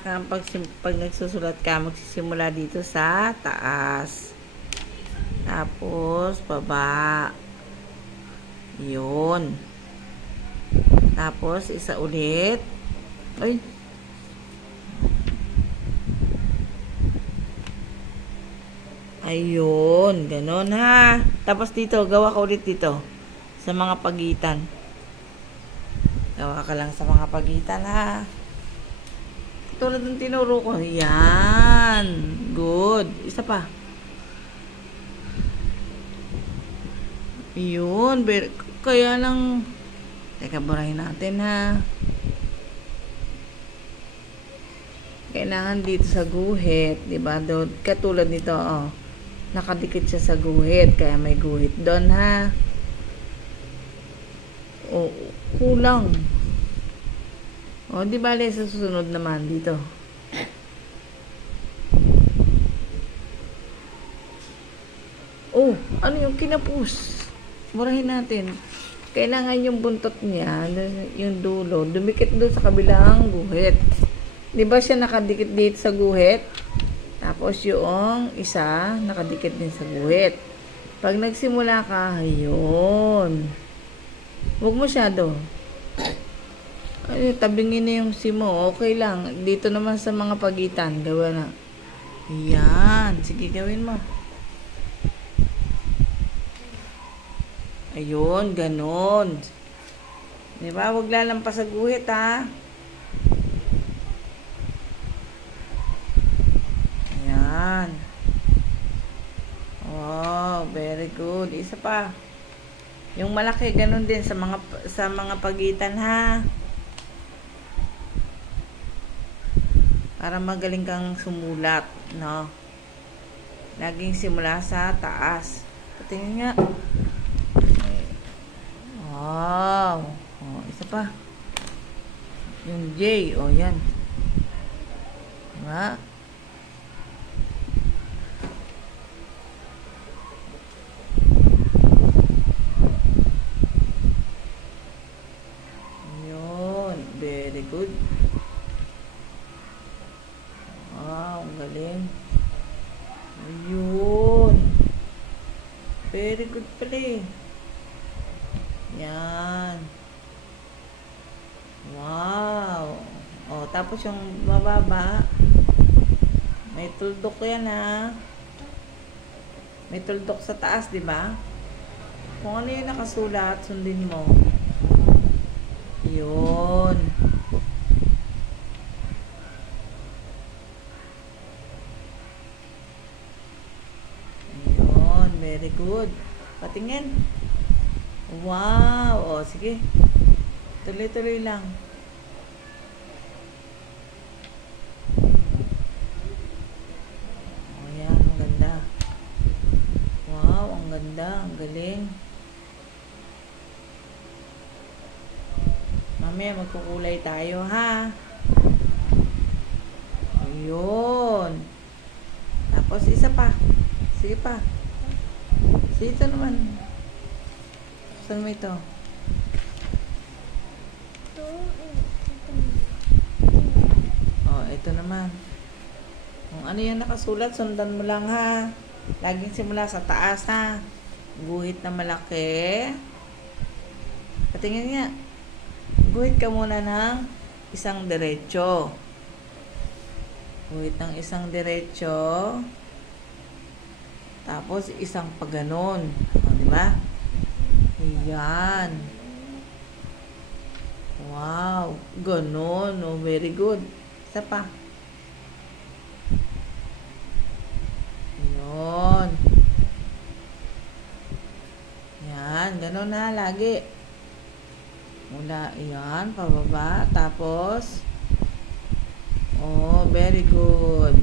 Pag nagsusulat ka, magsisimula dito sa taas. Tapos, baba. Yun. Tapos, isa ulit. Ay. Ayun. Ganon ha. Tapos dito, gawa ka ulit dito. Sa mga pagitan. Gawa ka lang sa mga pagitan ha. Tulad ng tinuro ko. Yan. Good. Isa pa. Yun. Kaya lang. Teka, burahin natin ha. Kailangan dito sa guhit. Diba? Katulad nito. Oh. Nakadikit siya sa guhit. Kaya may guhit doon ha. Oh, kulang. O, di bale sa susunod naman dito. Oh, ano yung kinapus? Burahin natin. Kailangan yung buntot niya, yung dulo, dumikit doon sa kabilang guhit. Di ba siya nakadikit dito sa guhit? Tapos yung isa, nakadikit din sa guhit. Pag nagsimula ka, ayun. Huwag masyado. Ay, tabingin na yung simo. Okay lang. Dito naman sa mga pagitan. Gawa na. Ayan. Sige, gawin mo. Ayun, ganon. Diba? Huwag lalampas sa guhit, ha? Ayan. Oh, very good. Isa pa. Yung malaki, ganon din sa mga pagitan, ha? Para magaling kang sumulat, no? Laging simula sa taas. Patingin nga. Wow. Oh, isa pa. Yung J, oh, yan. Diba? Yun. Very good. Wow, ang galing. Ayun. Very good pala eh. Yan. Wow. O, tapos yung mababa, may tuldok yan ha. May tuldok sa taas, di ba? Kung ano yung nakasulat, sundin mo. Yun. Very good. Patingin. Wow. O, sige. Tuloy-tuloy lang. O, yan. Ang ganda. Wow. Ang ganda. Ang galing. Mamaya magkukulay tayo, ha? Ayun. Tapos, isa pa. Sige pa. Dito naman. Saan mo ito? Oh, ito naman. Kung ano yung nakasulat, sundan mo lang ha. Laging simula sa taas ha. Guhit na malaki. Patingin nga. Guhit ka muna ng isang diretso. Guhit ng isang diretso. Tapos, isang paganon. O, diba? Ayan. Wow. Ganon. O, very good. Isa pa. Ayan. Ayan. Ganon na. Lagi. Mula, ayan. Pababa. Tapos, oh, very good.